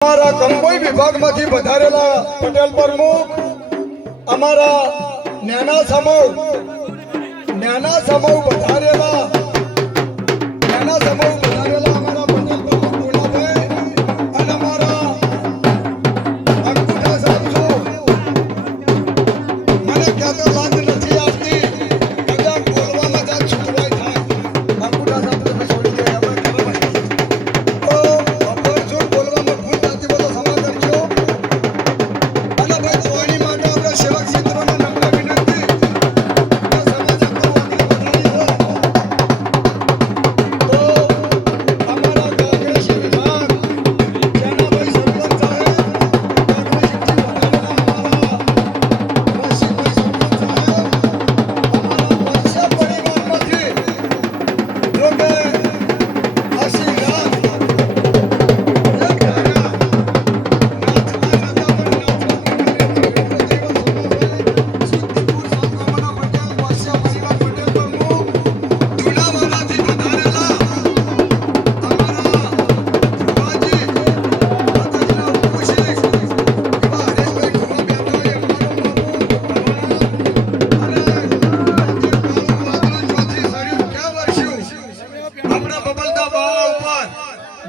અમારા કંબોઈ વિભાગમાંથી વધારેલા પટેલ પ્રમુખ, અમારા નાના સમૂહ નાના સમૂહ વધારેલા, નાના સમૂહ વધારેલા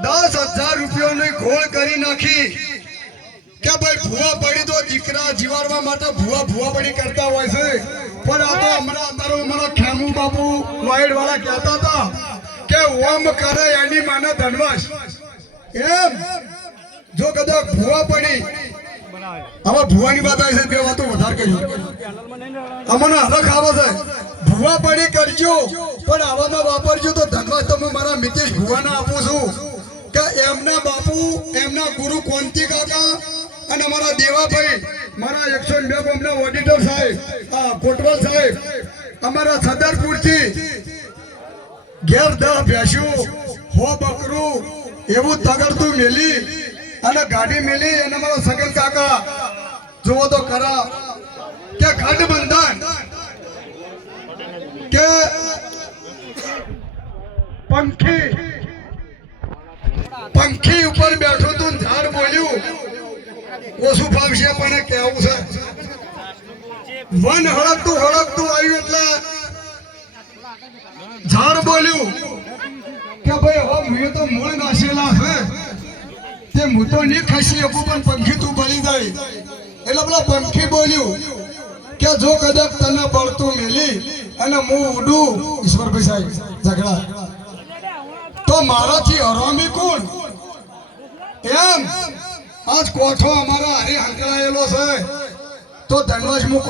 દસ હજાર રૂપિયાની ઘોળ કરી નાખી. કે ભાઈ ભૂવા પડી તો દીકરા જીવાડવા માટે ભૂવા ભૂવા પડી કરતા હોય છે. પણ આ તો હમણાં ખેમુ બાપુ લોઈડ વાળા કહેતા હતા કે ઓમ કરે એની માને ધનવાસ. એમ? જો કદાચ ભૂવા પડી. હવે ભૂવાની વાત છે, બે વાતો વધારે કહ્યું અમને હરખ આવે છે. ભૂવા પડી કરજો, પણ આવામાં વાપરજો તો ધનવાસ હું મારા ભુવાને આપું છું કે એમના બાપુ, એમના ગુરુ કોંતી કાકા અને અમારા દેવાભાઈ, મારા એકસો બે અમને ઓડિટર સાહેબ, આ કોટવાલ સાહેબ, અમારા સદરપુરથી ઘેર દહ ભેંસ્યું હો બકરું, એવું તગડતું મેલી અને ગાડી મેલી અને મારા સગન કાકા. જુઓ તો ખરા કે ગઠબંધન કે પંખી પંખી ઉપર બેઠો તું ઝાડ બોલ્યું. ઓછું ફાવશે પણ કેવું છે? વન હળકતું હળકતું આવ્યું એટલે ઝાડ બોલ્યું કે ભાઈ, હવે મેં તો મૂળ નાસેલા છે તે હું તો નહીં ખસી શકું પણ પંખી તું બળી જાય. એટલે પેલા પંખી બોલ્યું કે જો કદાચ તને પડતું મેલી અને હું ઉડું, ઈશ્વરભાઈ સાહેબ, ઝઘડા. તો મારાથી હરામી કોણ? એમ? આજ કોઠો અમારા હારે હંકળાયેલો છે. તો ધનવાજ હું